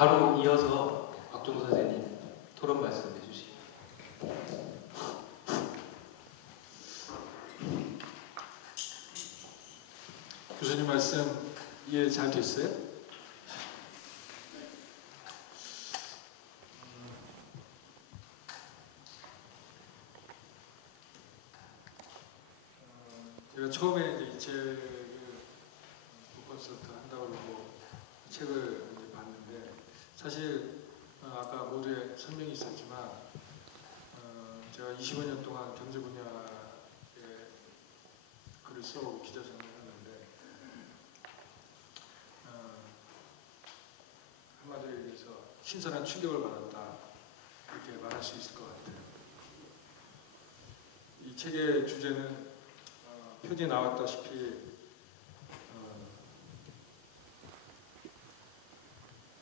바로 이어서 박종우 선생님 토론 말씀해 주시죠. 교수님 말씀 이해 잘 됐어요? 제가 처음에 이제 이 책을 북콘서트 한다고 그러고 책을 이제 봤는데 사실 아까 모두의 설명이 있었지만 제가 25년 동안 경제 분야에 글을 써오고 기자 생활을 했는데 한마디로 얘기해서 신선한 충격을 받았다 이렇게 말할 수 있을 것 같아요. 이 책의 주제는 표지에 나왔다시피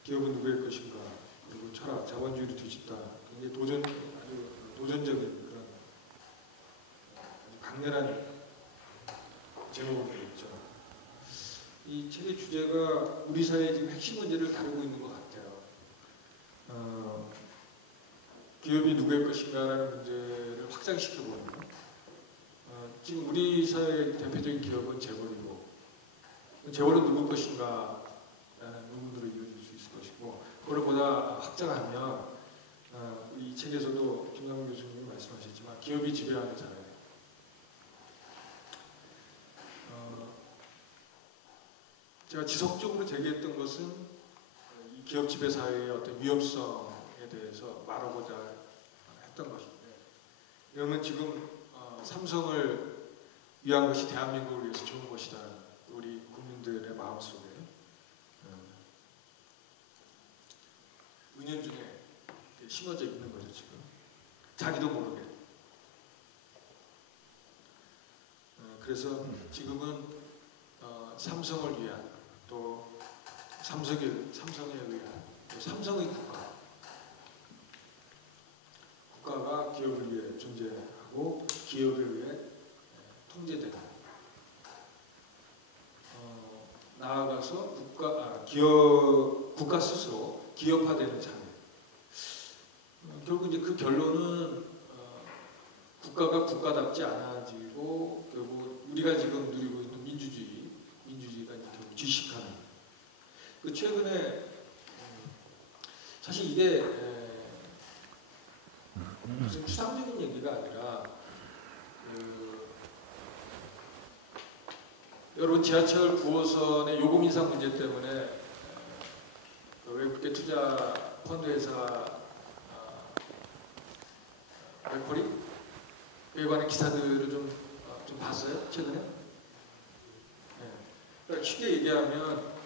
기업은 누구의 것인가 그리고 철학, 자본주의를 뒤집다 굉장히 아주 도전적인 그런 아주 강렬한 제목으로 되어 있죠. 이 책의 주제가 우리 사회의 지금 핵심 문제를 다루고 있는 것 같아요. 기업이 누구의 것인가라는 문제를 확장시켜보는 지금 우리 사회의 대표적인 기업은 재벌이고 재벌은 누구 것인가 라는 의문으로 이어질 수 있을 것이고 그걸 보다 확장하면 이 책에서도 김남훈 교수님이 말씀하셨지만 기업이 지배하는 사회 제가 지속적으로 제기했던 것은 이 기업 지배 사회의 어떤 위험성에 대해서 말하고자 했던 것인데 그러면 지금 삼성을 위한 것이 대한민국을 위해서 좋은 것이다. 우리 국민들의 마음속에 은연중에 심어져 있는 거죠. 지금 자기도 모르게. 그래서 지금은 삼성을 위한 또 삼성에 의한 또 삼성의 국가가 기업을 위해 존재하고 기업에 의해 통제되는 나아가서 국가 스스로 기업화되는 장애. 결국 이제 그 결론은 국가가 국가답지 않아지고 결국 우리가 지금 누리고 있는 민주주의가 이제 결국 뒤식하는. 그 최근에 사실 이게 무슨 추상적인 얘기가 아니라 여러분 지하철 9호선의 요금 인상 문제 때문에 외국계 투자 펀드 회사 맥쿼리 그에 관한 기사들을 좀 봤어요 최근에? 네. 그러니까 쉽게 얘기하면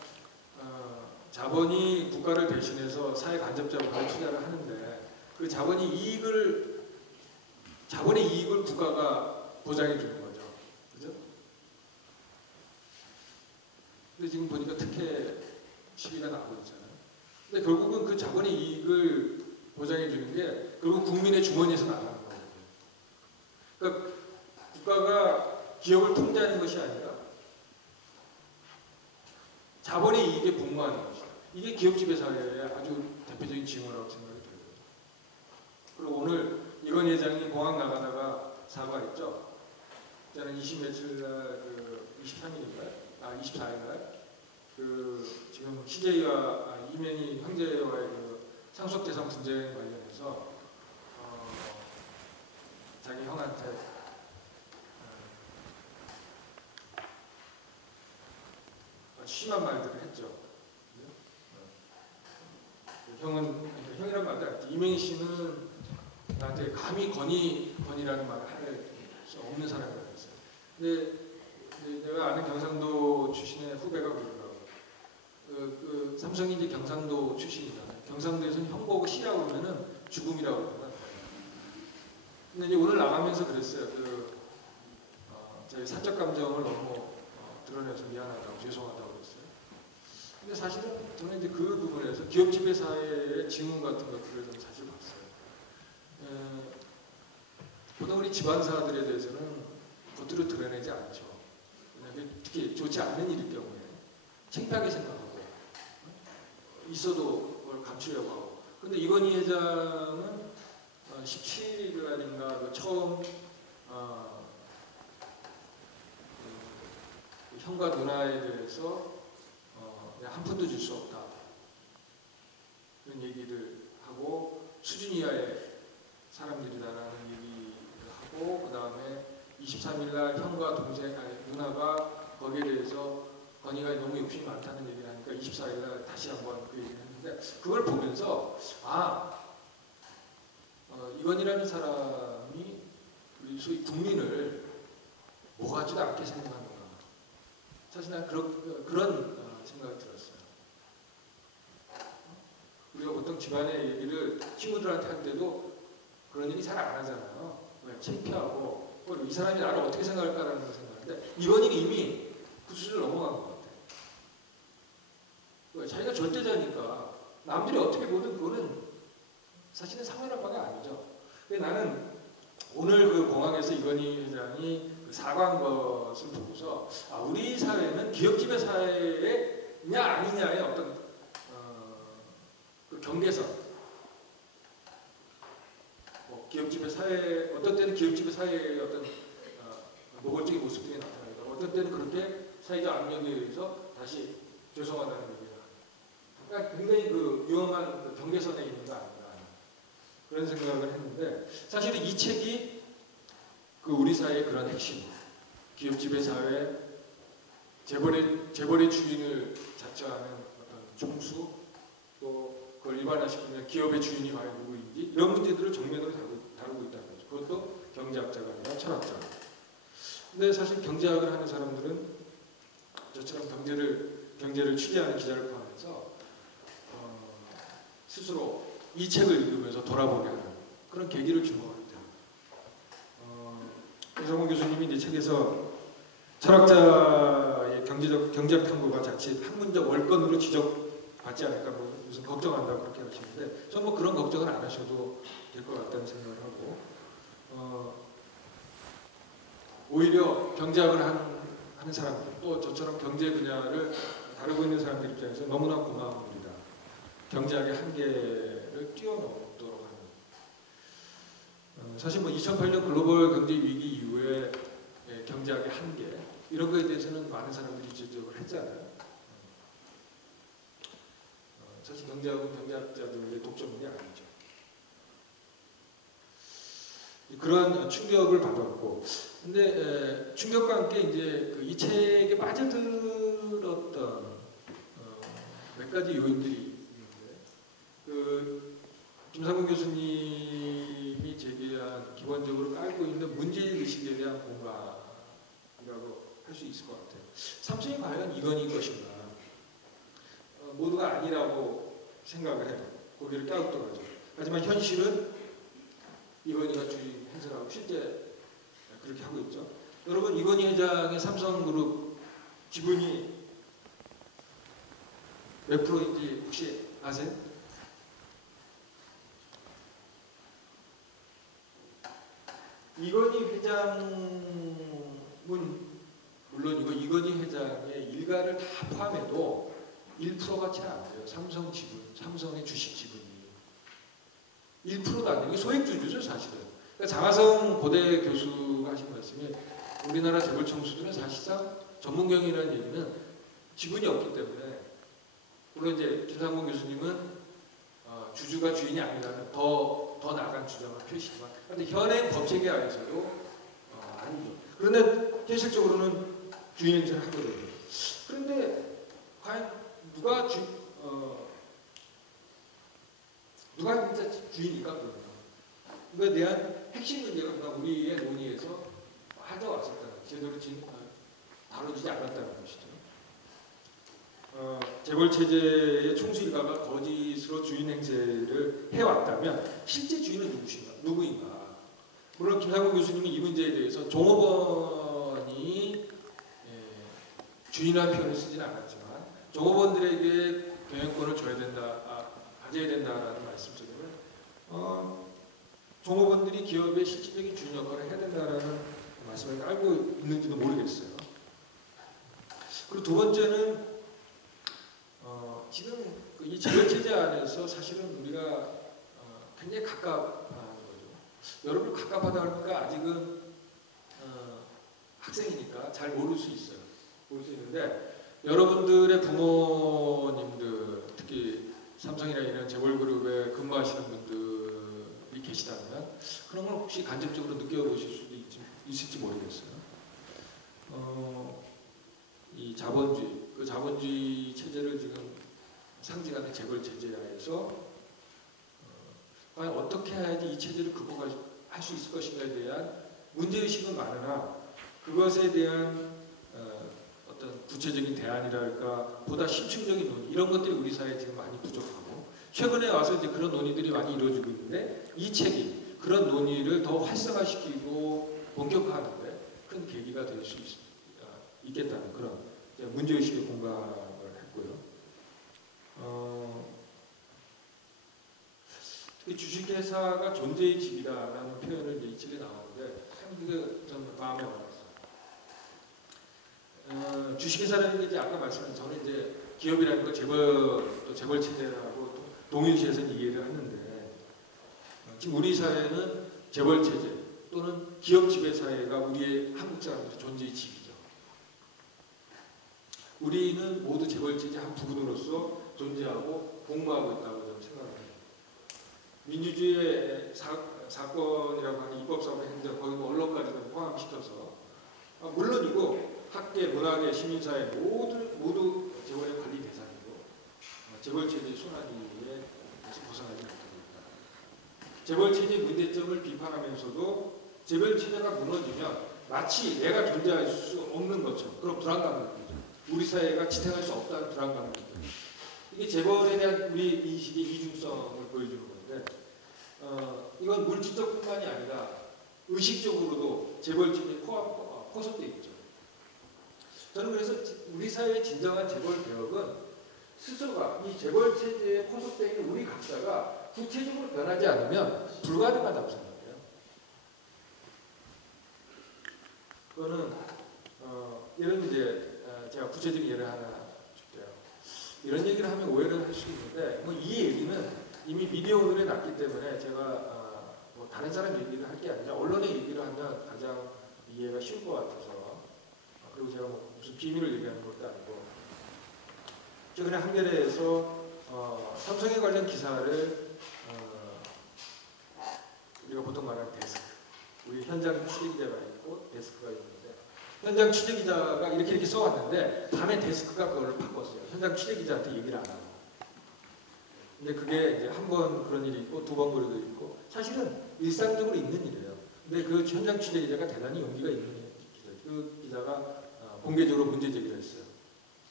자본이 국가를 대신해서 사회 간접자본에 투자를 하는데 그 자본의 이익을 국가가 보장해 주는 거죠. 그죠? 근데 지금 보니까 특혜 시비가 나오고 있잖아요. 근데 결국은 그 자본의 이익을 보장해 주는 게 결국 국민의 주머니에서 나가는 거거든요. 그러니까 국가가 기업을 통제하는 것이 아니라 자본의 이익에 복무하는 것이다. 이게 기업 지배 사회의 아주 대표적인 징후라고 생각이 들어요. 그리고 오늘 이건 회장이 공항 나가다가 사과했죠. 저는 20며칠 날 23일인가요? 24일날 지금 CJ와 이면희 형제와의 상속재산 분쟁 관련해서 자기 형한테 심한 말들을 했죠. 형이란 말도 안 했지. 이면희 씨는 나한테 감히 건이라는 말을 할 수 없는 사람이라고 했어요. 근데 내가 아는 경상도 출신의 후배가 그러더라고요. 삼성이 이제 경상도 출신이잖아요. 경상도에서는 형 보고 씨라고 그러면은 죽음이라고 그러거든요. 근데 이제 오늘 나가면서 그랬어요. 제 사적 감정을 너무 드러내서 미안하다고 죄송하다고 그랬어요. 근데 사실은 저는 이제 그 부분에서 기업 지배 사회의 징후 같은 것들을 좀 사실 봤어요. 보통 우리 집안사들에 대해서는 겉으로 드러내지 않죠. 특히 좋지 않는 일일 경우에 창피하게 생각하고 있어도 걸 감추려고 하고. 그런데 이건희 회장은 17일 날인가 그 처음 그 형과 누나에 대해서 그냥 한 푼도 줄 수 없다. 그런 얘기를 하고 수준 이하의 사람들이다라는 얘기를 하고 그 다음에 23일 날 형과 동생, 아니 누나가 거기에 대해서 건희가 너무 욕심이 많다는 얘기를 하니까 24일 날 다시 한번 그 얘기를 했는데 그걸 보면서 이건희라는 사람이 우리 소위 국민을 모아지도 않게 생각하는구나. 사실 난 그런 생각이 들었어요. 우리가 보통 집안의 얘기를 친구들한테 할 때도 그런 얘기 잘 안 하잖아요. 왜? 창피하고 이 사람이 나를 어떻게 생각할까라는 걸 생각하는데 이건희는 이미 그 수준을 넘어간 것 같아. 왜? 자기가 절대자니까 남들이 어떻게 보든 그거는 사실은 상관한 바가 아니죠. 근데 나는 오늘 그 공항에서 이건희 회장이 그 사과한 것을 보고서 우리 사회는 기업지배 사회냐 아니냐의 어떤 그 경계선, 기업지배 사회, 어떤 때는 기업지배 사회의 어떤 노골적인 모습들이 나타나기도 하고, 어떤 때는 그렇게 사회적 압력에 의해서 다시 죄송하다는 얘기를 합니다. 그러니까 굉장히 그 위험한 그 경계선에 있는 거 아닌가 그런 생각을 했는데 사실은 이 책이 그 우리 사회의 그런 핵심, 기업지배 사회, 재벌의 주인을 자처하는 어떤 총수, 또 그걸 일반화시키면 기업의 주인이 과연 누구인지 이런 문제들을 정면으로 다루고 있다는 거죠. 그것도 경제학자가 아니라 철학자. 근데 사실 경제학을 하는 사람들은 저처럼 경제를 취재하는 기자를 포함해서 스스로 이 책을 읽으면서 돌아보게 하는 그런 계기를 준 것 같아요. 김상곤 교수님이 이제 책에서 철학자의 경제학 탐구가 자칫 학문적 월권으로 지적받지 않을까 무슨 걱정한다고 그렇게 하시는데 저는 뭐 그런 걱정을 안 하셔도 될 것 같다는 생각을 하고 오히려 경제학을 하는 사람들 또 저처럼 경제 분야를 다루고 있는 사람들 입장에서 너무나 고마운 일이다. 경제학의 한계를 뛰어넘도록 하는 사실 뭐 2008년 글로벌 경제 위기 이후에 경제학의 한계 이런 거에 대해서는 많은 사람들이 지적을 했잖아요. 사실 경제학은 경제학자들의 독점이 아니죠. 그러한 충격을 받았고, 근데 충격과 함께 이제 이 책에 빠져들었던 몇 가지 요인들이 있는데, 그 김상곤 교수님이 제기한 기본적으로 깔고 있는 문제 의식에 대한 공감이라고 할 수 있을 것 같아요. 삼성이 과연 이건희 것인가? 모두가 아니라고 생각을 해요. 고개를 갸웃도하죠. 하지만 현실은 이건희가 주인 행사하고 실제 그렇게 하고 있죠. 여러분 이건희 회장의 삼성그룹 지분이 몇 프로인지 혹시 아세요? 이건희 회장은 물론 이건희 회장의 일가를 다 포함해도 1%가 채 안 돼요. 삼성 지분, 삼성의 주식 지분이 1%도 안 돼요. 이게 소액주주죠 사실은. 그러니까 장하성 고대 교수가 하신 말씀이 우리나라 재벌 총수들은 사실상 전문경이라는 얘기는 지분이 없기 때문에 물론 이제 김상곤 교수님은 주주가 주인이 아니라는 더 나간 주장을 펼치지만 그런데 현행 법체계 안에서도 아니죠. 그런데 현실적으로는 주인 행세를 하거든요. 그런데 과연 누가 진짜 주인일까 그러면? 이거에 대한 핵심 문제가 우리의 논의에서 하져왔었다는 제대로 다뤄지지 않았다는 것이죠. 재벌 체제의 총수 일가가 거짓으로 주인 행세를 해왔다면 실제 주인은 누구인가? 물론 김상곤 교수님이 이 문제에 대해서 종업원이 주인이라는 표현을 쓰지는 않았지만 종업원들에게 경영권을 줘야 된다, 가져야 된다라는 말씀 속에는 종업원들이 기업의 실질적인 주인 역할을 해야 된다라는 말씀을 알고 있는지도 모르겠어요. 그리고 두 번째는 지금 이 재벌 체제 안에서 사실은 우리가 굉장히 갑갑한 거죠. 여러분 갑갑하다 그러니까 아직은 학생이니까 잘 모를 수 있어요. 모를 수 있는데 여러분들의 부모님들 특히 삼성이나 이런 재벌그룹에 근무하시는 분들이 계시다면 그런 걸 혹시 간접적으로 느껴보실 수도 있을지 모르겠어요. 이 자본주의, 그 자본주의 체제를 지금 상징하는 재벌 체제하에서 과연 어떻게 해야지 이 체제를 극복할 수 있을 것인가에 대한 문제의식은 많으나 그것에 대한 어떤 구체적인 대안이랄까 보다 심층적인 논의 이런 것들이 우리 사회에 지금 많이 부족하고 최근에 와서 이제 그런 논의들이 많이 이루어지고 있는데 이 책이 그런 논의를 더 활성화시키고 본격화하는데 큰 계기가 될 수 있겠다는 그런 문제의식에 공감을 했고요. 특히 주식회사가 존재의 집이다라는 표현을 이제 이 책에 나오는데 참 그게 좀 마음에 와닿았어요. 주식회사라는 게 이제 아까 말씀드린 저는 이제 기업이라는 걸 재벌 체제라고 동일시해서 이해를 하는데 지금 우리 사회는 재벌 체제 또는 기업 지배 사회가 우리의 한국 사람들의 존재의 집이죠. 우리는 모두 재벌 체제 한 부분으로서 존재하고 복무하고 있다고 저는 생각합니다. 민주주의의 사건이라고 하는 입법사고 행정 거기 언론까지도 포함시켜서 물론이고 학계, 문화계, 시민사회 모두 재벌의 관리 대상이고 재벌 체제의 순환위에 벗어나지 못합니다. 재벌 체제의 문제점을 비판하면서도 재벌 체제가 무너지면 마치 내가 존재할 수 없는 것처럼 그런 불안감을 느끼죠. 우리 사회가 지탱할 수 없다는 불안감을 느끼죠. 이게 재벌에 대한 우리 인식의 이중성을 보여주는 건데 이건 물질적뿐만이 아니라 의식적으로도 재벌 체제에 포섭되어 있죠. 저는 그래서 우리 사회의 진정한 재벌 개혁은 스스로가 이 재벌 체제에 포섭되어 있는 우리 각자가 구체적으로 변하지 않으면 불가능하다고 생각해요. 그거는 이런 이제 제가 구체적인 예를 하나 줄게요. 이런 얘기를 하면 오해를 할 수 있는데 이 얘기는 이미 미디어 오늘에 났기 때문에 제가 뭐 다른 사람 얘기를 할 게 아니라 언론의 얘기를 하면 가장 이해가 쉬울 것 같아서 그리고 제가 뭐 무슨 비밀을 얘기하는 것도 아니고 최근에 한겨레에서 삼성에 관련 기사를 우리가 보통 말하는 데스크 우리 현장 취재기자가 있고 데스크가 있는데 현장 취재기자가 이렇게 써왔는데 밤에 데스크가 그걸 바꿨어요. 현장 취재기자한테 얘기를 안 하고 근데 그게 이제 한 번 그런 일이 있고 두 번 그런 일이 있고 사실은 일상적으로 있는 일이에요. 근데 그 현장 취재기자가 대단히 용기가 있는 기자죠. 그 기자가 공개적으로 문제 제기를 했어요.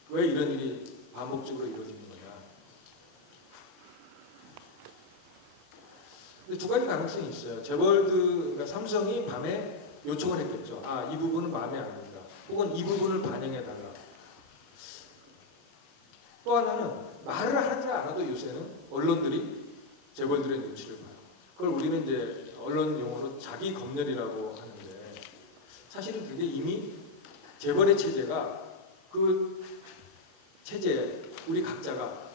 왜 이런 일이 반복적으로 이루어지는 거냐. 근데 두 가지 가능성이 있어요. 그러니까 삼성이 밤에 요청을 했겠죠. 이 부분은 마음에 안 든다. 혹은 이 부분을 반영해달라. 또 하나는 말을 하지 않아도 요새는 언론들이 재벌들의 눈치를 봐요. 그걸 우리는 이제 언론 용어로 자기 검열이라고 하는데 사실은 그게 이미 재벌의 체제가 그 체제에 우리 각자가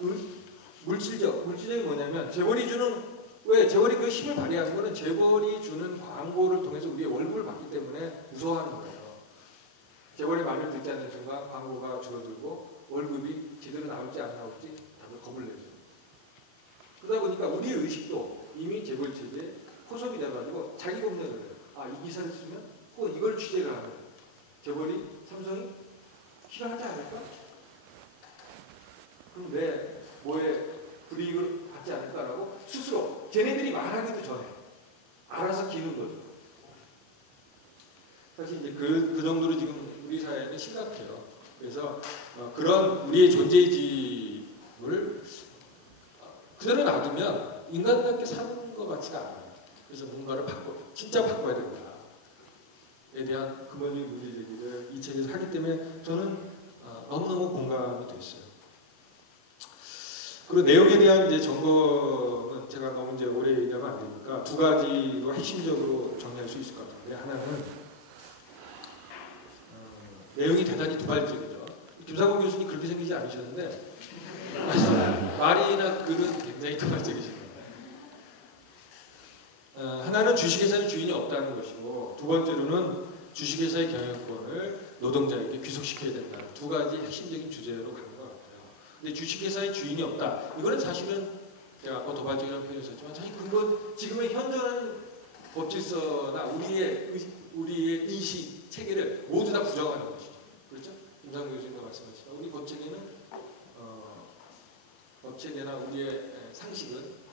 물질적이 뭐냐면 재벌이 그 힘을 발휘하는 거는 재벌이 주는 광고를 통해서 우리의 월급을 받기 때문에 무서워하는 거예요. 재벌의 말을 듣지 않는 순간 광고가 줄어들고 월급이 제대로 나올지 안 나올지 다들 겁을 내죠. 그러다 보니까 우리의 의식도 이미 재벌 체제에 포섭이 돼가지고 자기 검열을 해요. 이 기사를 쓰면 혹은 이걸 취재를 하면 재벌이 삼성이 싫어하지 않을까? 그럼 왜 뭐에 불이익을 받지 않을까라고 스스로 쟤네들이 말하기도 전에 알아서 기는 거죠. 사실 이제 그 정도로 지금 우리 사회는 심각해요. 그래서 그런 우리의 존재의 집을 그대로 놔두면 인간답게 사는 것 같지가 않아요. 그래서 뭔가를 진짜 바꿔야 된다에 대한 근본적인 문제 제기를 이 책에서 하기 때문에 저는 너무너무 공감이 됐어요. 그리고 내용에 대한 이제 점검은 제가 너무 이제 오래 얘기하면 안 되니까 두 가지로 핵심적으로 정리할 수 있을 것 같은데 하나는 내용이 대단히 도발적이죠. 김상곤 교수님 그렇게 생기지 않으셨는데 말이나 글은 굉장히 도발적이십니다. 하나는 주식회사의 주인이 없다는 것이고, 두 번째로는 주식회사의 경영권을 노동자에게 귀속시켜야 된다. 두 가지 핵심적인 주제로 가는 것 같아요. 근데 주식회사의 주인이 없다. 이거는 사실은 제가 아까 도발적이라는 표현을 썼지만 사실 근본 지금의 현존하는 법질서나 우리의 인식 체계를 모두 다 부정하는 것이죠. 그렇죠? 임상구 교수님도 말씀하셨지만 우리 법체계는 법체계나 우리의 상식은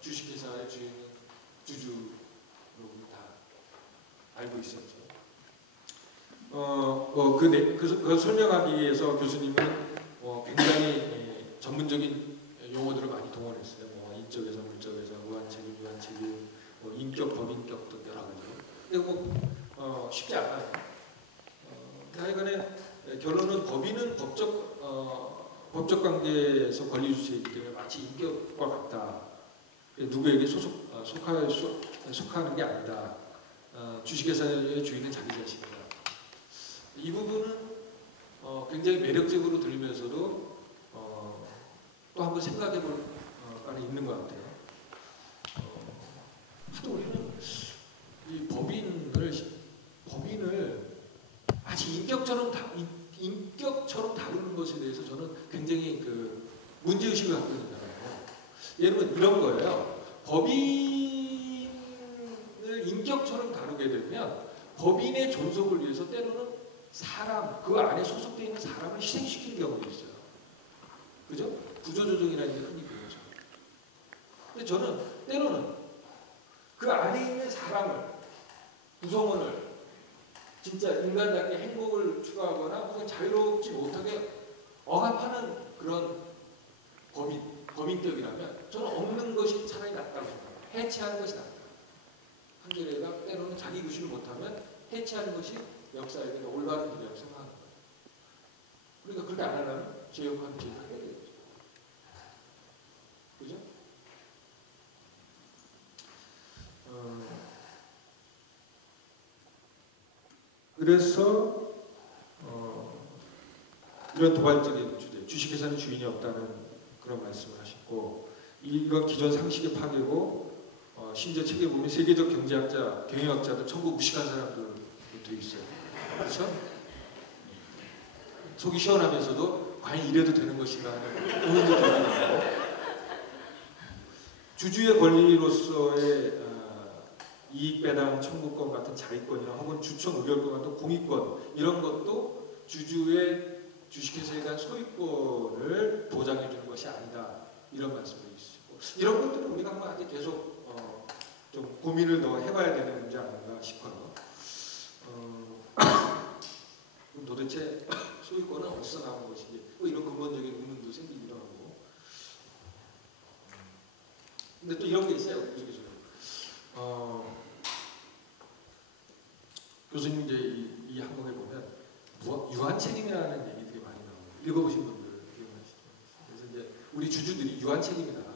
주식회사의 주인은 주주로 다 알고 있었죠. 그걸 설명하기 위해서 교수님은 굉장히 전문적인 용어들을 많이 동원했어요. 인적에서 물적에서 무한책임, 유한책임, 인격, 법인격 등 여러 가지. 근데 쉽지 않아요. 하여간에 결론은 법인은 법적 관계에서 권리 주체이기 때문에 마치 인격과 같다. 누구에게 속하는 게 아니다. 주식회사의 주인은 자기 자신이다. 이 부분은 굉장히 매력적으로 들리면서도 또 한번 생각해볼 바는 있는 것 같아요. 하도 우리는 이 법인을 아주 인격처럼 다루는 것에 대해서 저는 굉장히 문제의식을 갖고 있는 사람이에요. 예를 들면 이런 거예요. 법인을 인격처럼 다루게 되면 법인의 존속을 위해서 때로는 그 안에 소속되어 있는 사람을 희생시키는 경우도 있어요. 그죠? 구조조정이라는 게 흔히 보여죠. 근데 저는 때로는 그 안에 있는 사람을, 구성원을 진짜 인간답게 행복을 추구하거나 혹은 자유롭지 못하게 억압하는 그런 범인격이라면 저는 없는 것이 차라리 낫다고 생각해요. 해체하는 것이 낫다. 한겨레가 때로는 자기 구실을 못하면 해체하는 것이 역사에게 올바른 길이라고 생각하는 거예요. 그러니까 그렇게 안 하려면 제 역할은 제가 해야 되겠죠. 그죠? 그래서 이런 도발적인 주제, 주식회사는 주인이 없다는 그런 말씀을 하셨고, 이건 기존 상식의 파괴고, 심지어 책에 보면 세계적 경제학자, 경영학자들 전부 무식한 사람들도 있어요. 그렇죠? 속이 시원하면서도 과연 이래도 되는 것인가 하는 의문도 들고, 주주의 권리로서의 이익 배당 청구권 같은 자위권이나 혹은 주총 의결권 같은 공익권, 이런 것도 주주의 주식회사에 대한 소유권을 보장해 주는 것이 아니다, 이런 말씀을 해주시고, 이런 것들은 우리가 한번 아직 계속 좀 고민을 더 해봐야 되는 문제 아닌가 싶어요. 도대체 소유권은 어디서 나온 것인지 이런 근본적인 의문도 생기기도 하고. 근데 또 이런 게 있어요. 교수님 이제 이 항목에 보면 유한 책임이라는 얘기들이 많이 나와요. 읽어보신 분들 기억나시죠? 그래서 이제 우리 주주들이 유한 책임이다.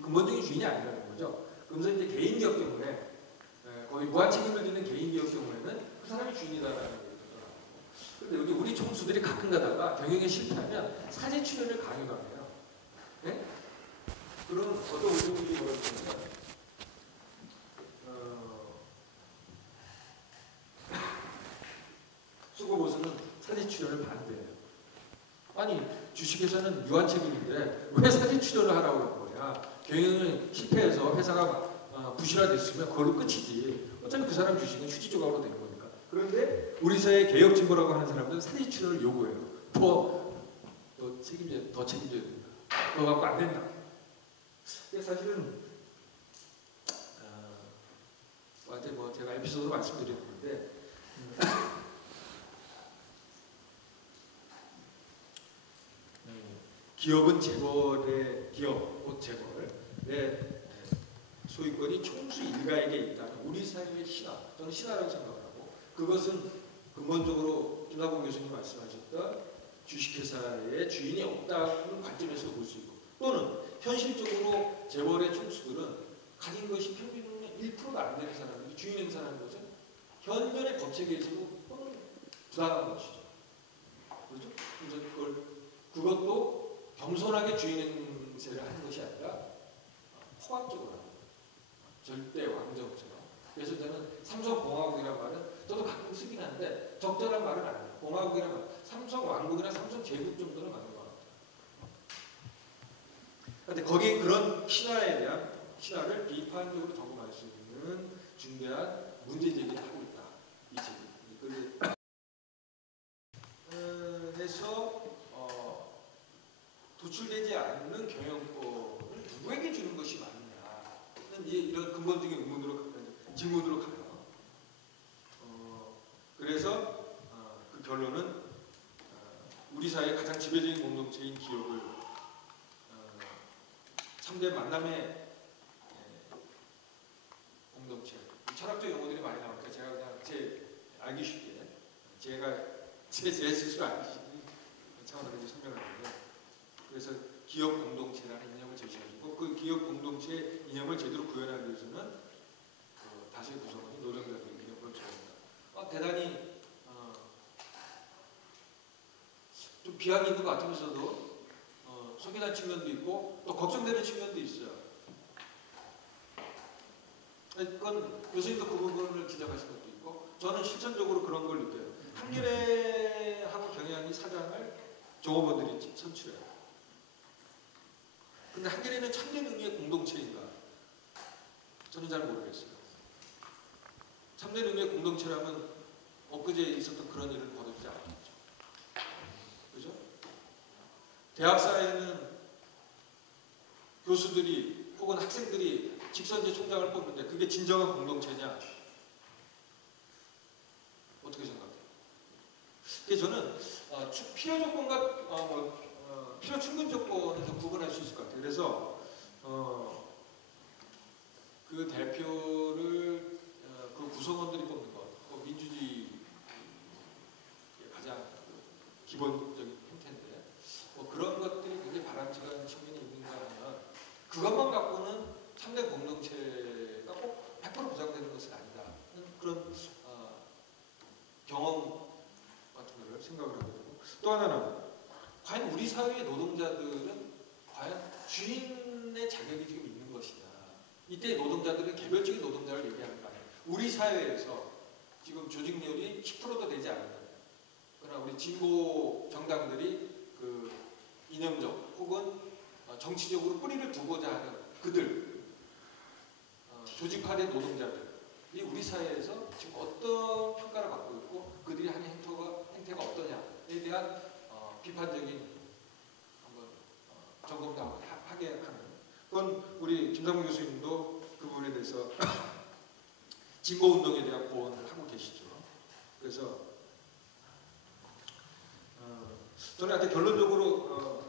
근본적인 주인이 아니라는 거죠. 그러면서 이제 개인 기업 경우에 거의 무한 책임을 지는 개인 기업 경우에는 그 사람이 주인이다라는 얘기를 하더라고요. 그런데 여기 우리 총수들이 가끔 가다가 경영에 실패하면 사제 출연을 강요가 해요. 네? 그런 어떤 의도들이 뭐였냐면 수고보수는 사제 출연을 반대해요. 아니 주식회사는 유한 책임인데 왜 사제 출연을 하라고 그런 거야? 경영이 실패해서 회사가 부실화됐으면 그걸로 끝이지. 어차피 그 사람 주식은 휴지 조각으로 된 거니까. 그런데 우리 사회 개혁 진보라고 하는 사람들은 사제 출연을 요구해요. 더 책임져야 된다. 너 갖고 안 된다. 근데 사실은 어제 제가 에피소드로 말씀드렸는데 기업은 재벌의 기업, 재벌의 소유권이 총수 일가에게 있다는 우리 사회의 신화, 저는 신화라고 생각을 하고, 그것은 근본적으로 김나봉 교수님 말씀하셨던 주식회사의 주인이 없다는 관점에서 볼 수 있고, 또는 현실적으로 재벌의 총수들은 가진 것이 평균 1%가 안 되는 사람들이 주인 행사하는 것은 현존의 법체계에서도 부당한 것이죠. 그렇죠? 그래서 그것도 겸손하게 주인 행세를 하는 것이 아니라 포괄적으로 하는 거예요. 절대 왕정처럼. 그래서 저는 삼성공화국이라는 말은 저도 가끔 쓰긴 하는데 적절한 말은 아니에요. 공화국이라는 말, 삼성왕국이나 삼성제국 정도는 맞는 것 같아요. 그런데 거기 그런 신화에 대한 신화를 비판적으로 적용할 수 있는 중대한 문제 제기를 하고 있다. 이 책이. 그래서 도출되지 않는 경영권을 누구에게 주는 것이 맞느냐는 이런 근본적인 질문으로 가요. 그래서 그 결론은 우리 사회의 가장 지배적인 공동체인 기업을 3대 만남의 공동체. 철학적 용어들이 많이 나오니까 제가 그냥 알기 쉽게 제 스스로 알기 쉽게 차원으로 설명하는데, 그래서 기업 공동체라는 이념을 제시하고 그 기업 공동체 이념을 제대로 구현하기 위해서는 다수의 구성원이 노동자들의 이념을 조합니다. 대단히 좀 비약이 있는 것 같으면서도 속이는 측면도 있고 또 걱정되는 측면도 있어요. 그건 교수님도 그 부분을 지적하신 것도 있고 저는 실천적으로 그런 걸 느껴요. 한겨레하고 경향이 사장을 종업원들이 선출해요. 근데 한겨레는 참된 의미의 공동체인가? 저는 잘 모르겠어요. 참된 의미의 공동체라면 엊그제 있었던 그런 일은 벌어지지 않겠죠. 그죠? 대학 사회는 교수들이 혹은 학생들이 직선제 총장을 뽑는데 그게 진정한 공동체냐? 어떻게 생각해요? 그래서 저는 필요 조건과 필요 충분 조건을 좀 구분할 수 있을 것 같아요. 그래서 그 대표를 그 구성원들이 뽑는 것, 민주주의 가장 기본적인 형태인데 그런 것들이 굉장히 바람직한 측면이 있는가 하면 그것만 갖고는 3대 공동체가 꼭 100% 보장되는 것은 아니다. 그런 경험 같은 거를 생각을 하게 되고, 또 하나는 과연 우리 사회의 노동자들은 과연 주인의 자격이 지금 있는 것이냐. 이때 노동자들은 개별적인 노동자를 얘기하는 거 아니에요. 우리 사회에서 지금 조직률이 10%도 되지 않는, 그러나 우리 진보 정당들이 그 이념적 혹은 정치적으로 뿌리를 두고자 하는 그들, 조직화된 노동자들이 우리 사회에서 지금 어떤 평가를 받고 있고 그들이 하는 행태가 어떠냐에 대한 비판적인 한번 점검도 한번 하게 하는, 그건 우리 김상문 교수님도 그 부분에 대해서 진보운동에 대한 고언을 하고 계시죠. 그래서 저는 하여튼 결론적으로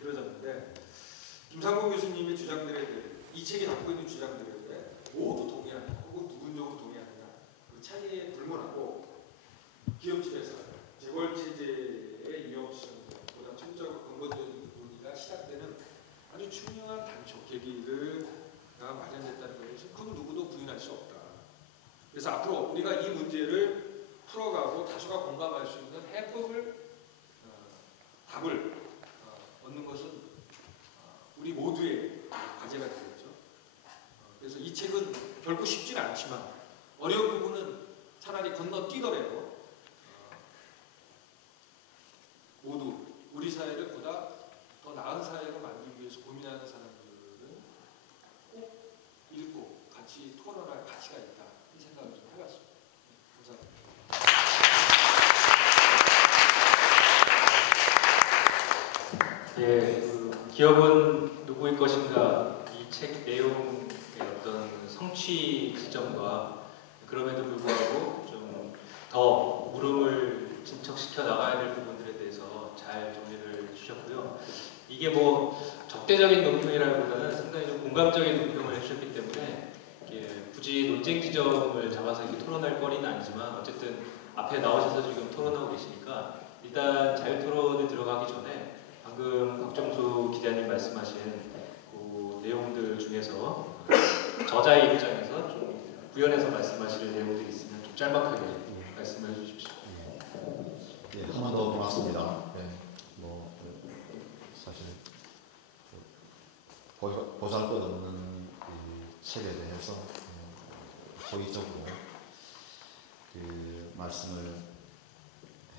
들어졌는데 김상문 교수님의 주장들에 대해, 이 책이 갖고 있는 주장들에 대해 모두 동의하는 혹은 부분적으로 동의하느냐, 그 차이에 불문하고 기업체에서 재벌체제의 위험성보다 청구적으로 근본적인 논의가 시작되는 아주 중요한 단초 계기가 마련됐다는 것은 그 누구도 부인할 수 없다. 그래서 앞으로 우리가 이 문제를 풀어가고 다수가 공감할 수 있는 해법을 답을 얻는 것은 우리 모두의 과제가 되겠죠. 그래서 이 책은 결코 쉽지는 않지만 어려운 부분은 차라리 건너뛰더라도 모두 우리 사회를 보다 더 나은 사회로 만들기 위해서 고민하는 사람들은 꼭 읽고 같이 토론할 가치가 있다, 이 생각을 좀 해봤습니다. 감사합니다. 예, 기업은 누구의 것인가, 이 책 내용의 어떤 성취 지점과 그럼에도 불구하고 좀 더 물음을 진척시켜 나가야 될 부분들에 대해서 잘 정리를 주셨고요. 이게 뭐 적대적인 논평이라기보다는 상당히 좀 공감적인 논평을 해주셨기 때문에 굳이 논쟁 지점을 잡아서 이렇게 토론할 거리는 아니지만 어쨌든 앞에 나오셔서 지금 토론하고 계시니까 일단 자유토론에 들어가기 전에 방금 박정수 기자님 말씀하신 그 내용들 중에서 저자의 입장에서 좀 구현해서 말씀하실 내용들이 있으면 좀 짤막하게 말씀해 주십시오. 예, 하나 더 고맙습니다. 네, 보잘것없는 이 책에 대해서 호의적으로 그 말씀을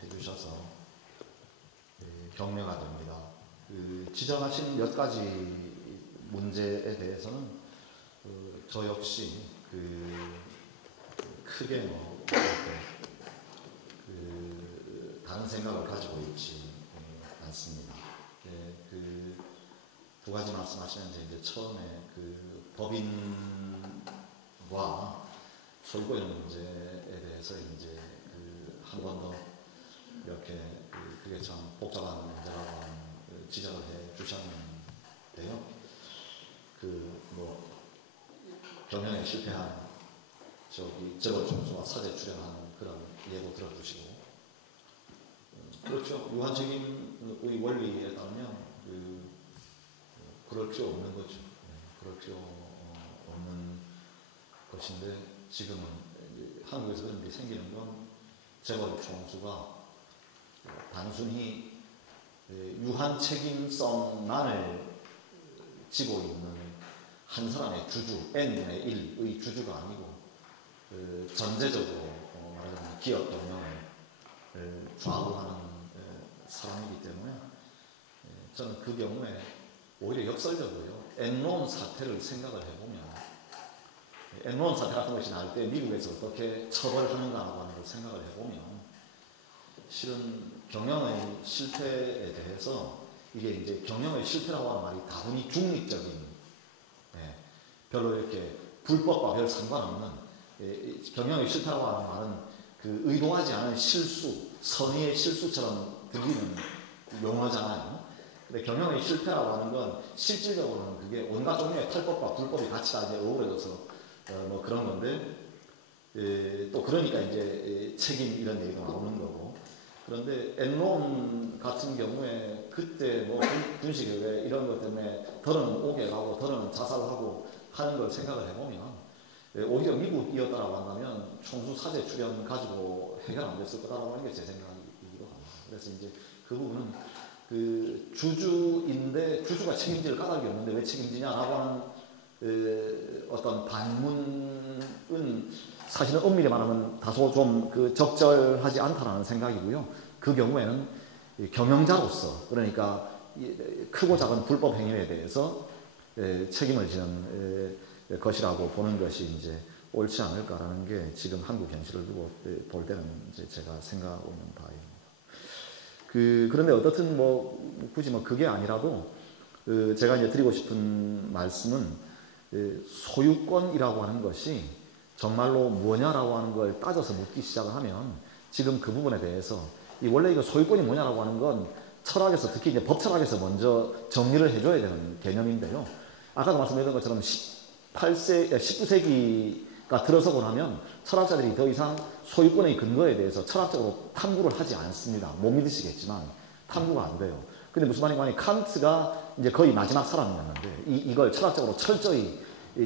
해주셔서 격려가 됩니다. 그 지적하신 몇 가지 문제에 대해서는 저 역시 크게 다른 생각을 가지고 있지 않습니다. 두 가지 말씀하시는데 이제 처음에 법인과 소유권 문제에 대해서 이제 한 번 더 이렇게 그게 참 복잡한 문제라고 지적을 해 주셨는데요. 경영에 실패한 재벌 총수와 사제 출연하는 그런 예도 들어주시고, 그렇죠. 유한 책임의 원리에 따르면 그럴 필요 없는 거죠. 그럴 필요 없는 것인데, 지금은 한국에서 그런 일이 생기는 건 재벌 총수가 단순히 유한 책임성만을 지고 있는 한 사람의 주주, n분의 1의 주주가 아니고 전제적으로 말하자면 기업 경영을 좌우하는 사람이기 때문에 저는 그 경우에 오히려 역설적으로요, 엔론 사태를 생각을 해보면, 엔론 사태 같은 것이 날 때 미국에서 어떻게 처벌하는가라고 하는 걸 생각을 해보면, 실은 경영의 실패에 대해서, 이게 이제 경영의 실패라고 하는 말이 다분히 중립적인, 별로 이렇게 불법과 별 상관없는, 경영의 실패라고 하는 말은 의도하지 않은 실수, 선의의 실수처럼 들리는 용어잖아요. 근데 경영의 실패라고 하는 건 실질적으로는 그게 온갖 종류의 탈법과 불법이 같이 다 이제 어우러져서 뭐 그런 건데, 또 그러니까 이제 책임 이런 얘기도 나오는 거고. 그런데 엔론 같은 경우에 그때 뭐 군식의회 이런 것 때문에 더러는 옥에 가고 더러는 자살하고 하는 걸 생각을 해보면, 오히려 미국이었다라고 한다면 총수 사제 출연 가지고 해결 안 됐을 거다라고 하는 게 제 생각이기도 합니다. 그래서 이제 그 부분은 주주인데 주주가 책임질 까닭이 없는데 왜 책임지냐라고 하는 어떤 반문은 사실은 엄밀히 말하면 다소 좀 적절하지 않다라는 생각이고요. 그 경우에는 경영자로서, 그러니까 크고 작은 불법 행위에 대해서 책임을 지는 것이라고 보는 것이 이제 옳지 않을까라는 게 지금 한국 현실을 두고 볼 때는 이제 제가 생각하고 있는 바입니다. 그런데 어떻든 굳이 그게 아니라도 제가 이제 드리고 싶은 말씀은, 소유권이라고 하는 것이 정말로 뭐냐라고 하는 걸 따져서 묻기 시작을 하면, 지금 그 부분에 대해서 원래 이거 소유권이 뭐냐라고 하는 건 철학에서, 특히 이제 법철학에서 먼저 정리를 해줘야 되는 개념인데요. 아까도 말씀드린 것처럼 19세기가 들어서고 나면 철학자들이 더 이상 소유권의 근거에 대해서 철학적으로 탐구를 하지 않습니다. 못 믿으시겠지만 탐구가 안 돼요. 근데 무슨 말인가 하니, 칸트가 이제 거의 마지막 사람이었는데 이걸 철학적으로 철저히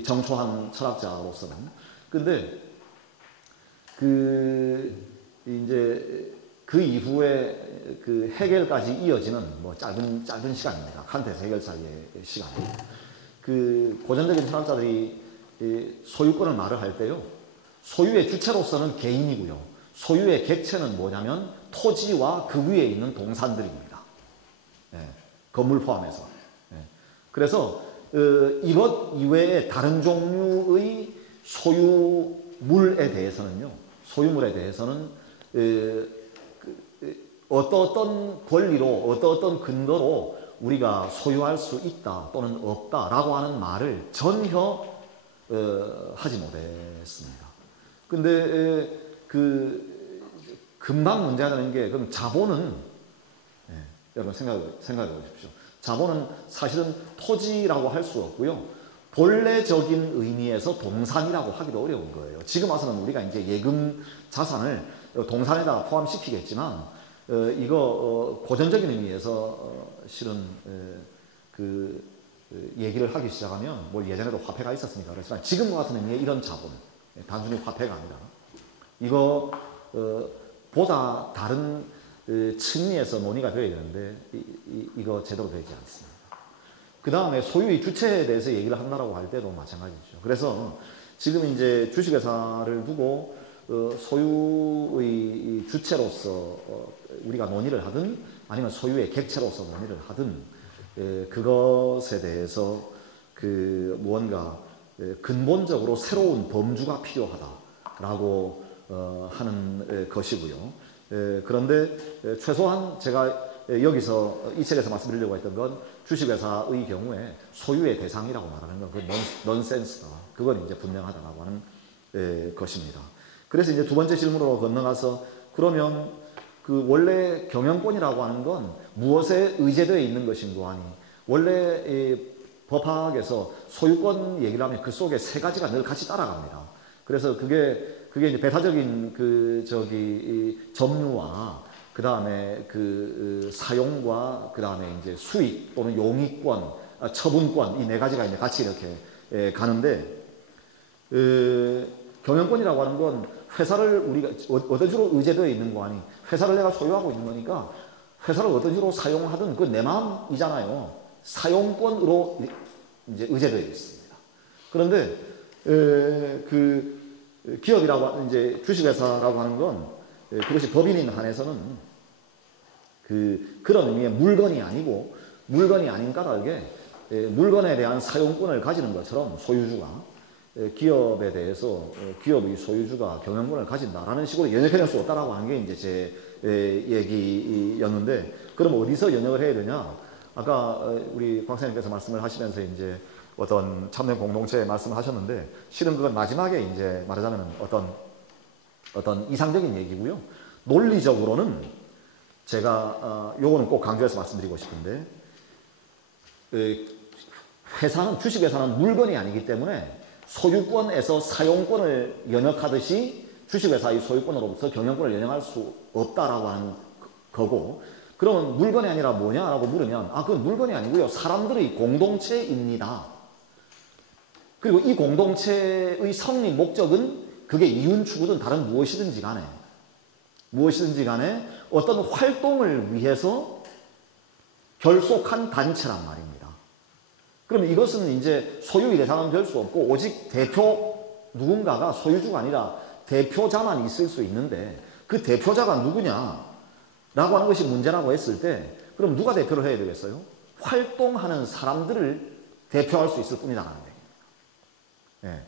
정초한 철학자로서는. 근데 이제 그 이후에 해결까지 이어지는 짧은 시간입니다. 칸트에서 해결 사이의 시간이. 고전적인 철학자들이 소유권을 말을 할 때요, 소유의 주체로서는 개인이고요, 소유의 객체는 뭐냐면 토지와 그 위에 있는 동산들입니다. 건물 포함해서. 그래서 이것 이외에 다른 종류의 소유물에 대해서는 어떤 권리로, 어떤 근거로 우리가 소유할 수 있다 또는 없다라고 하는 말을 전혀 하지 못했습니다. 근데 금방 문제가 되는 게, 그럼 자본은, 여러분 생각해 보십시오. 자본은 사실은 토지라고 할 수 없고요, 본래적인 의미에서 동산이라고 하기도 어려운 거예요. 지금 와서는 우리가 이제 예금 자산을 동산에다가 포함시키겠지만, 이거 고전적인 의미에서 실은 얘기를 하기 시작하면, 예전에도 화폐가 있었으니까 그렇지만 지금과 같은 의미의 이런 자본, 단순히 화폐가 아니라 이거 보다 다른 측면에서 논의가 되어야 되는데 이거 제대로 되지 않습니다. 그 다음에 소유의 주체에 대해서 얘기를 한다라고 할 때도 마찬가지죠. 그래서 지금 이제 주식회사를 두고 소유의 주체로서 우리가 논의를 하든 아니면 소유의 객체로서 논의를 하든 그것에 대해서 그 무언가 근본적으로 새로운 범주가 필요하다라고 하는 것이고요. 그런데 최소한 제가 여기서 이 책에서 말씀드리려고 했던 건 주식회사의 경우에 소유의 대상이라고 말하는 건 그건 넌센스다. 그건 이제 분명하다라고 하는 것입니다. 그래서 이제 두 번째 질문으로 건너가서 그러면 그 원래 경영권이라고 하는 건 무엇에 의제되어 있는 것인고 하니 원래 법학에서 소유권 얘기를 하면 그 속에 세 가지가 늘 같이 따라갑니다. 그래서 그게 이제 배타적인 점유와 그 다음에 사용과 그 다음에 이제 수익 또는 용익권, 처분권 이 네 가지가 이제 같이 이렇게 가는데 경영권이라고 하는 건 회사를 우리가 어떤 식으로 의제되어 있는 거 아니 회사를 내가 소유하고 있는 거니까 회사를 어떤 식으로 사용하든 그 내 마음이잖아요. 사용권으로 이제 의제되어 있습니다. 그런데 그 기업이라고 이제 주식회사라고 하는 건 그것이 법인인 한에서는 그런 의미의 물건이 아니고 물건이 아닌 까닭에 물건에 대한 사용권을 가지는 것처럼 소유주가 기업에 대해서 기업의 소유주가 경영권을 가진다라는 식으로 연역해낼 수 없다라고 하는 게 이제 제 얘기였는데 그럼 어디서 연역을 해야 되냐? 아까 우리 박사님께서 말씀을 하시면서 이제 어떤 참여 공동체에 말씀하셨는데 실은 그건 마지막에 이제 말하자면 어떤 이상적인 얘기고요. 논리적으로는 제가 요거는 꼭 강조해서 말씀드리고 싶은데 회사는 주식회사는 물건이 아니기 때문에 소유권에서 사용권을 연역하듯이 주식회사의 소유권으로부터 경영권을 연역할 수 없다라고 하는 거고 그러면 물건이 아니라 뭐냐라고 물으면 그건 물건이 아니고요. 사람들의 공동체입니다. 그리고 이 공동체의 성립 목적은 그게 이윤 추구든 다른 무엇이든지 간에 어떤 활동을 위해서 결속한 단체란 말입니다. 그러면 이것은 이제 소유의 대상은 될 수 없고 오직 누군가가 소유주가 아니라 대표자만 있을 수 있는데 그 대표자가 누구냐? 라고 하는 것이 문제라고 했을 때 그럼 누가 대표를 해야 되겠어요? 활동하는 사람들을 대표할 수 있을 뿐이다라는 얘기입니다.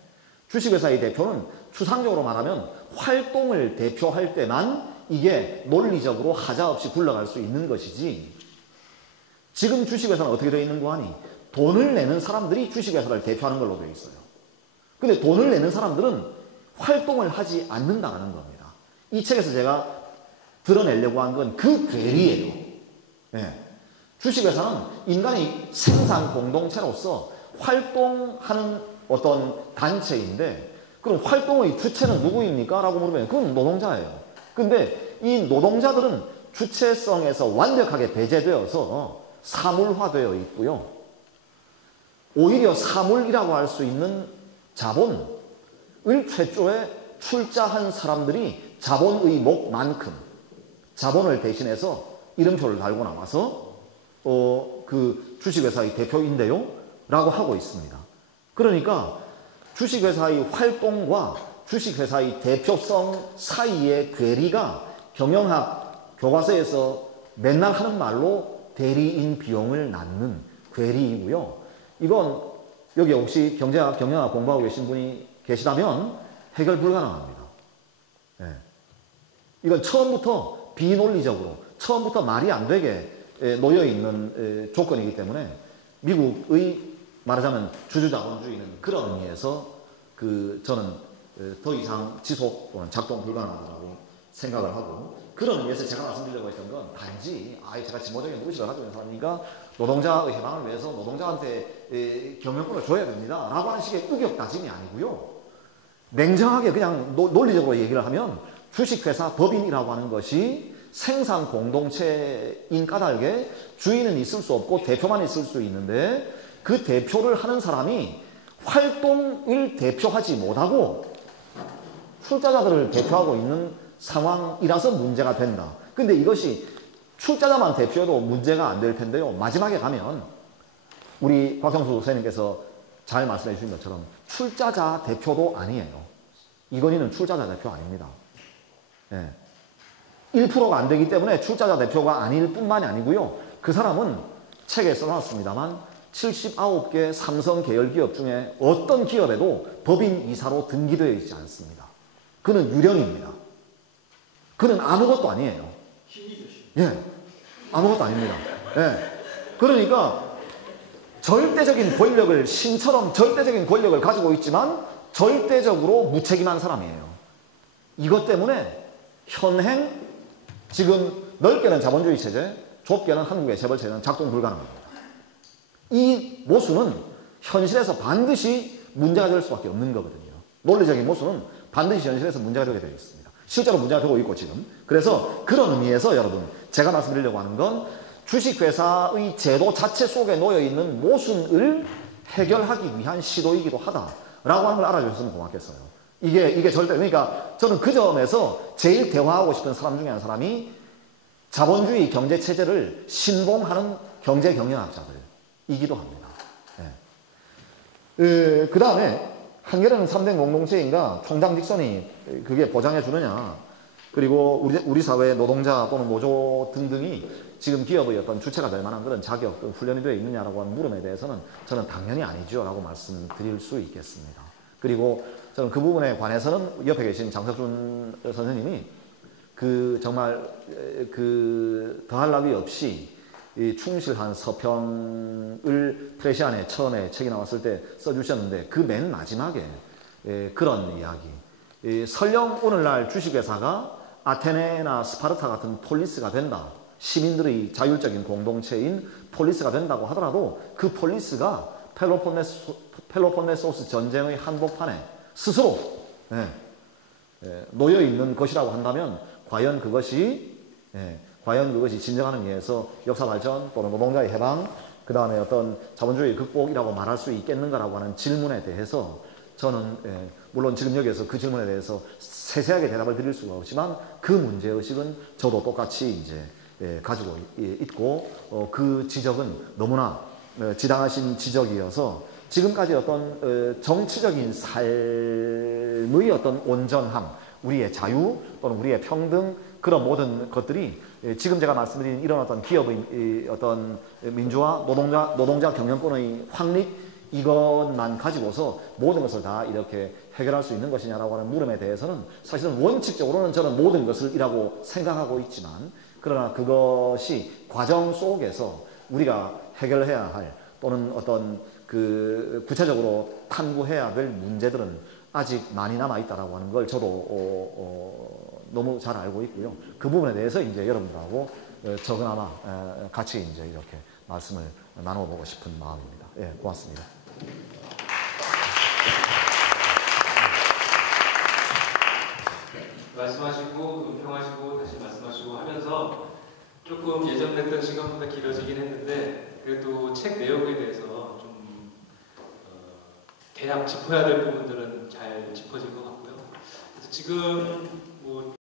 주식회사의 대표는 추상적으로 말하면 활동을 대표할 때만 이게 논리적으로 하자없이 굴러갈 수 있는 것이지 지금 주식회사는 어떻게 되어 있는 거 아니? 돈을 내는 사람들이 주식회사를 대표하는 걸로 되어 있어요. 근데 돈을 내는 사람들은 활동을 하지 않는다는 겁니다. 이 책에서 제가 드러내려고 한 건 그 괴리예요. 주식회사는 인간의 생산 공동체로서 활동하는 어떤 단체인데 그럼 활동의 주체는 누구입니까? 라고 물으면 그건 노동자예요. 근데 이 노동자들은 주체성에서 완벽하게 배제되어서 사물화되어 있고요. 오히려 사물이라고 할 수 있는 자본을 최초에 출자한 사람들이 자본의 목만큼 자본을 대신해서 이름표를 달고 나와서 그 주식회사의 대표인데요 라고 하고 있습니다. 그러니까 주식회사의 활동과 주식회사의 대표성 사이의 괴리가 경영학 교과서에서 맨날 하는 말로 대리인 비용을 낳는 괴리이고요. 이건 여기 혹시 경제학, 경영학 공부하고 계신 분이 계시다면 해결 불가능합니다. 이건 처음부터 비논리적으로 처음부터 말이 안 되게 놓여있는 조건이기 때문에 미국의 말하자면 주주자본주의는 그런 의미에서 저는 더 이상 지속 또는 작동 불가능하다고 생각을 하고 그런 의미에서 제가 말씀드리려고 했던 건 단지 제가 지모적인 무의식을 가지고 있는 사람이니까 노동자의 해방을 위해서 노동자한테 경영권을 줘야 됩니다 라고 하는 식의 의격다짐이 아니고요. 냉정하게 그냥 논리적으로 얘기를 하면 주식회사 법인이라고 하는 것이 생산 공동체인 까닭에 주인은 있을 수 없고 대표만 있을 수 있는데 그 대표를 하는 사람이 활동을 대표하지 못하고 출자자들을 대표하고 있는 상황이라서 문제가 된다. 근데 이것이 출자자만 대표해도 문제가 안 될 텐데요. 마지막에 가면 우리 곽성수 선생님께서 잘 말씀해 주신 것처럼 출자자 대표도 아니에요. 이건희는 출자자 대표 아닙니다. 예. 1%가 안 되기 때문에 출자자 대표가 아닐 뿐만이 아니고요. 그 사람은 책에 써놨습니다만 79개 삼성 계열 기업 중에 어떤 기업에도 법인 이사로 등기되어 있지 않습니다. 그는 유령입니다. 그는 아무것도 아니에요. 예. 아무것도 아닙니다. 예. 그러니까 절대적인 권력을, 신처럼 절대적인 권력을 가지고 있지만 절대적으로 무책임한 사람이에요. 이것 때문에 현행 지금 넓게는 자본주의 체제, 좁게는 한국의 재벌 체제는 작동 불가능합니다. 이 모순은 현실에서 반드시 문제가 될 수밖에 없는 거거든요. 논리적인 모순은 반드시 현실에서 문제가 되게 되어 있습니다. 실제로 문제가 되고 있고 지금. 그래서 그런 의미에서 여러분 제가 말씀드리려고 하는 건 주식회사의 제도 자체 속에 놓여있는 모순을 해결하기 위한 시도이기도 하다라고 하는 걸 알아주셨으면 고맙겠어요. 이게 절대, 그러니까 저는 그 점에서 제일 대화하고 싶은 사람 중에 한 사람이 자본주의 경제체제를 신봉하는 경제경영학자들이기도 합니다. 예. 그 다음에 한겨레는 3대 공동체인가 총장 직선이 그게 보장해 주느냐, 그리고 우리 사회의 노동자 또는 노조 등등이 지금 기업의 어떤 주체가 될 만한 그런 자격, 훈련이 되어 있느냐라고 하는 물음에 대해서는 저는 당연히 아니죠 라고 말씀드릴 수 있겠습니다. 그리고 저는 그 부분에 관해서는 옆에 계신 장석준 선생님이 그 정말 그 더할 나위 없이 이 충실한 서평을 프레시안의 처음에 책이 나왔을 때 써주셨는데 그 맨 마지막에 그런 이야기, 설령 오늘날 주식회사가 아테네나 스파르타 같은 폴리스가 된다, 시민들의 자율적인 공동체인 폴리스가 된다고 하더라도 그 폴리스가 펠로폰네소스 전쟁의 한복판에 스스로 놓여 있는 것이라고 한다면 과연 그것이 진정한 의미에서 역사 발전 또는 노동자의 해방, 그 다음에 어떤 자본주의 극복이라고 말할 수 있겠는가라고 하는 질문에 대해서 저는 물론 지금 여기에서 그 질문에 대해서 세세하게 대답을 드릴 수가 없지만 그 문제의식은 저도 똑같이 이제 가지고 있고 그 지적은 너무나 지당하신 지적이어서 지금까지 어떤 정치적인 삶의 어떤 온전함, 우리의 자유 또는 우리의 평등, 그런 모든 것들이 지금 제가 말씀드린 이런 어떤 기업의 어떤 민주화, 노동자 경영권의 확립, 이것만 가지고서 모든 것을 다 이렇게 해결할 수 있는 것이냐라고 하는 물음에 대해서는 사실은 원칙적으로는 저는 모든 것을 이라고 생각하고 있지만, 그러나 그것이 과정 속에서 우리가 해결해야 할 또는 어떤 그 구체적으로 탐구해야 될 문제들은 아직 많이 남아있다라고 하는 걸 저도 너무 잘 알고 있고요. 그 부분에 대해서 이제 여러분들하고 적어나마 같이 이제 이렇게 말씀을 나눠보고 싶은 마음입니다. 예, 고맙습니다. 말씀하시고 은평하시고 다시 말씀하시고 하면서 조금 예정됐던 시간보다 길어지긴 했는데 그래도 책 내용에 대해서 좀 대략 짚어야 될 부분들은 잘 짚어진 것 같고요. 그래서 지금 뭐